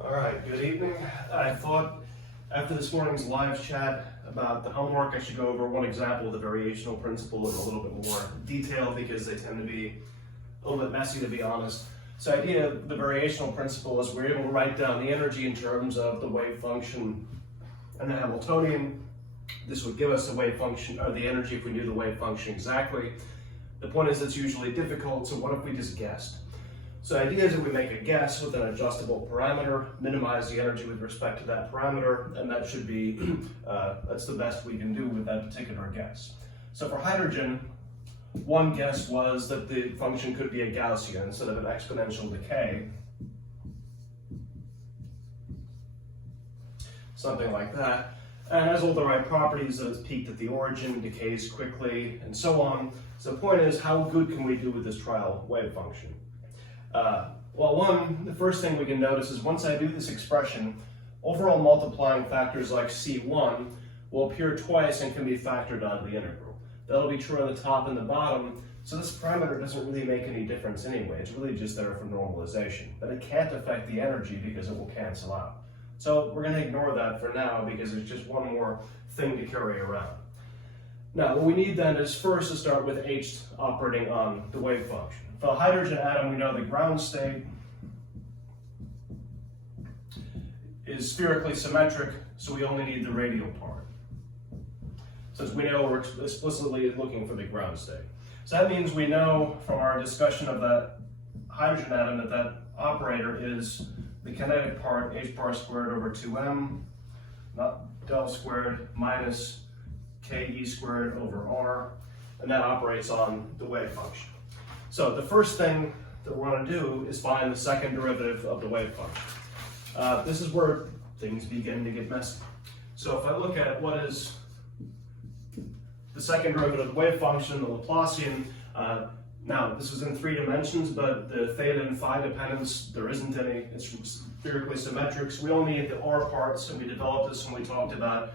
All right, good evening. I thought after this morning's live chat about the homework, I should go over one example of the variational principle in a little bit more detail because they tend to be a little bit messy, to be honest. So the idea of the variational principle is we're able to write down the energy in terms of the wave function and the Hamiltonian. This would give us the wave function, or the energy if we knew the wave function exactly. The point is it's usually difficult, so what if we just guessed? So the idea is that we make a guess with an adjustable parameter, minimize the energy with respect to that parameter, and that should be, that's the best we can do with that particular guess. So for hydrogen, one guess was that the function could be a Gaussian instead of an exponential decay. Something like that. And has all the right properties, that it's peaked at the origin, decays quickly, and so on. So the point is, how good can we do with this trial wave function? The first thing we can notice is once I do this expression, overall multiplying factors like C1 will appear twice and can be factored onto the integral. That'll be true on the top and the bottom, so this parameter doesn't really make any difference anyway. It's really just there for normalization. But it can't affect the energy because it will cancel out. So we're going to ignore that for now because it's just one more thing to carry around. Now, what we need then is first to start with H operating on the wave function. For a hydrogen atom, we know the ground state is spherically symmetric, so we only need the radial part. Since we know we're explicitly looking for the ground state. So that means we know from our discussion of that hydrogen atom that that operator is the kinetic part, h bar squared over 2m, not del squared, minus ke squared over r, and that operates on the wave function. So the first thing that we're going to do is find the second derivative of the wave function. This is where things begin to get messy. So if I look at what is the second derivative of the wave function, the Laplacian, now this is in 3 dimensions, but the theta and phi dependence, there isn't any. It's spherically symmetric, so we only need the r parts, and we developed this when we talked about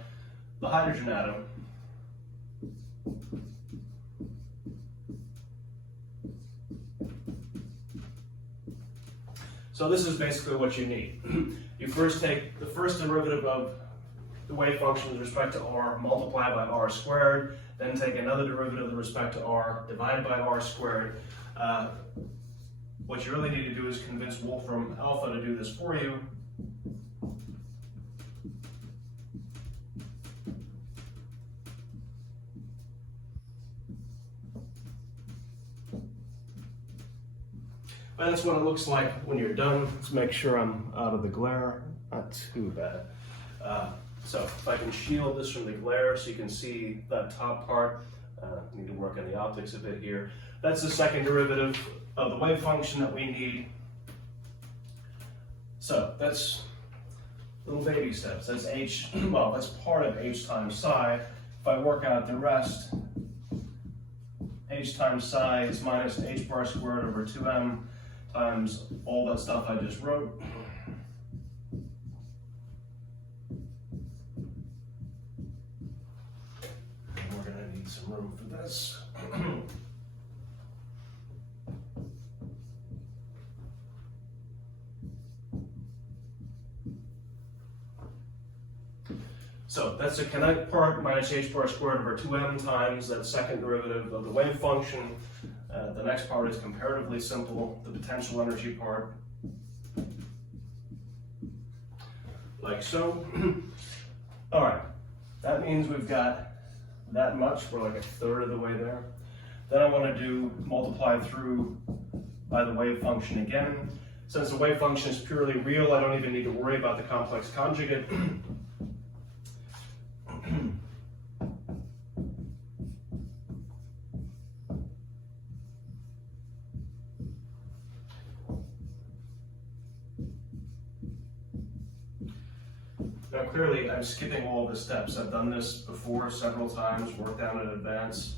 the hydrogen atom. So this is basically what you need. You first take the first derivative of the wave function with respect to r, multiply by r squared, then take another derivative with respect to r, divide by r squared. What you really need to do is convince Wolfram alpha to do this for you. That's what it looks like when you're done. Let's make sure I'm out of the glare. Not too bad. So if I can shield this from the glare so you can see that top part. Need to work on the optics a bit here. That's the second derivative of the wave function that we need. So that's little baby steps. That's h, well, that's part of h times psi. If I work out the rest, h times psi is minus h bar squared over 2m times all that stuff I just wrote. And we're going to need some room for this. So that's the kinetic part minus h bar squared over 2m times that second derivative of the wave function. The next part is comparatively simple, the potential energy part, like so. All right, that means we've got that much, we're like a third of the way there. Then I want to do multiply through by the wave function again. Since the wave function is purely real, I don't even need to worry about the complex conjugate. Now clearly I'm skipping all the steps. I've done this before several times, worked out in advance.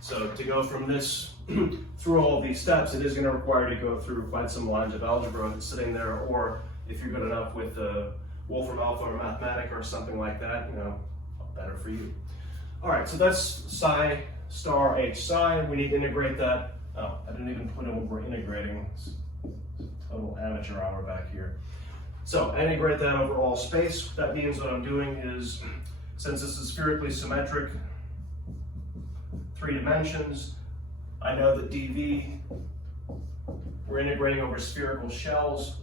So to go from this through all these steps, it is going to require you to go through quite some lines of algebra that's sitting there, or if you're good enough with Wolfram Alpha or Mathematica or something like that, you know, better for you. All right, so that's psi star h psi. We need to integrate that. Oh, I didn't even put in what we're integrating. Total amateur hour back here. So I integrate that over all space. That means what I'm doing is, since this is spherically symmetric, 3 dimensions, I know that dV, we're integrating over spherical shells,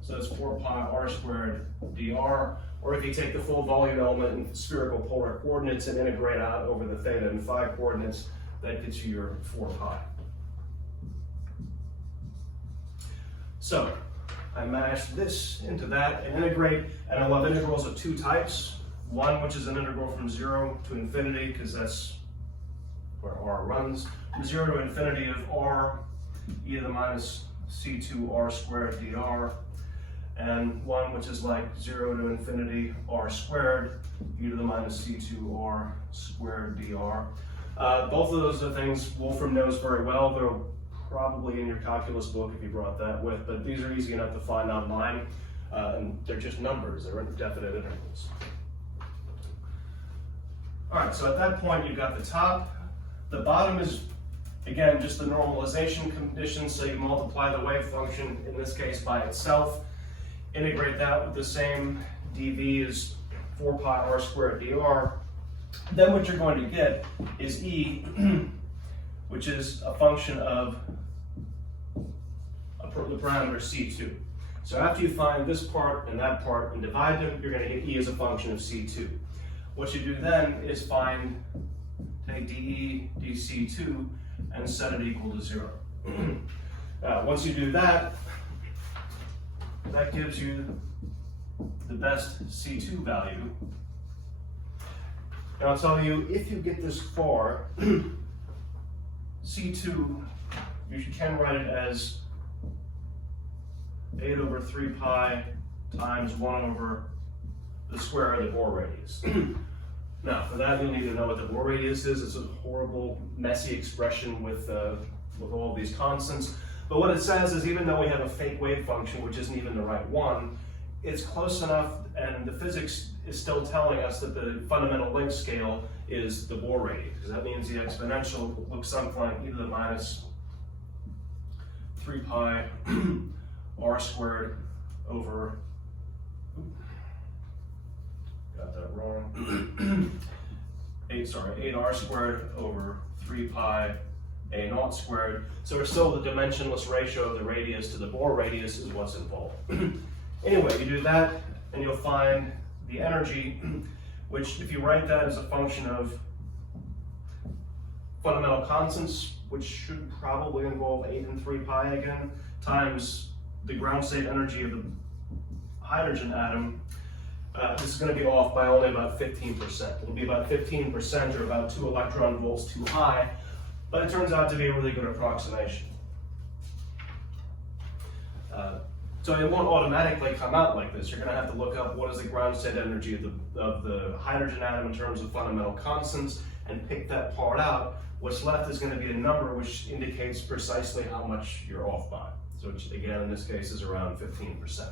so it's 4 pi r squared dr. Or if you take the full volume element in spherical polar coordinates and integrate out over the theta and phi coordinates, that gets you your 4 pi. So I mash this into that and integrate, and I love integrals of 2 types. One, which is an integral from 0 to infinity, because that's where r runs. From 0 to infinity of r e to the minus c2 r squared dr. And one which is like 0 to infinity r squared e to the minus c2 r squared dr. Both of those are things Wolfram knows very well. They're probably in your calculus book if you brought that with, but these are easy enough to find online, and they're just numbers, they're indefinite intervals. All right, so at that point you've got the top. The bottom is, again, just the normalization condition, so you multiply the wave function, in this case by itself, integrate that with the same dV as 4 pi r squared dr. Then what you're going to get is E, which is a function of the parameter C2. So after you find this part and that part and divide them, you're going to get E as a function of C2. What you do then is take dE dC2 and set it equal to 0. Once you do that, that gives you the best C2 value. And I'll tell you, if you get this far, C2, you can write it as 8 over 3 pi times 1 over the square of the Bohr radius. Now, for that, you'll need to know what the Bohr radius is. It's a horrible, messy expression with all these constants. But what it says is, even though we have a fake wave function, which isn't even the right one, it's close enough, and the physics is still telling us that the fundamental length scale is the Bohr radius, because that means the exponential looks something like e to the minus 3 pi r squared over, got that wrong, 8r squared over 3 pi a naught squared. So we're still the dimensionless ratio of the radius to the Bohr radius is what's involved. Anyway, you do that and you'll find the energy, which if you write that as a function of fundamental constants, which should probably involve 8 and 3 pi again, times the ground state energy of the hydrogen atom, this is going to be off by only about 15%. It'll be about 15% or about 2 electron volts too high, but it turns out to be a really good approximation. So it won't automatically come out like this. You're going to have to look up what is the ground state energy of the hydrogen atom in terms of fundamental constants and pick that part out. What's left is going to be a number which indicates precisely how much you're off by. So which again in this case is around 15%.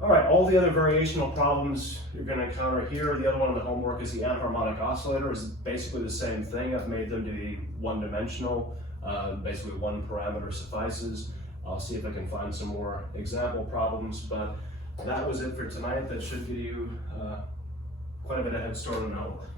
All right, all the other variational problems you're going to encounter here. The other one in the homework is the anharmonic oscillator. Is basically the same thing. I've made them to be one-dimensional. Basically one parameter suffices. I'll see if I can find some more example problems, but that was it for tonight. That should give you quite a bit of head start on homework.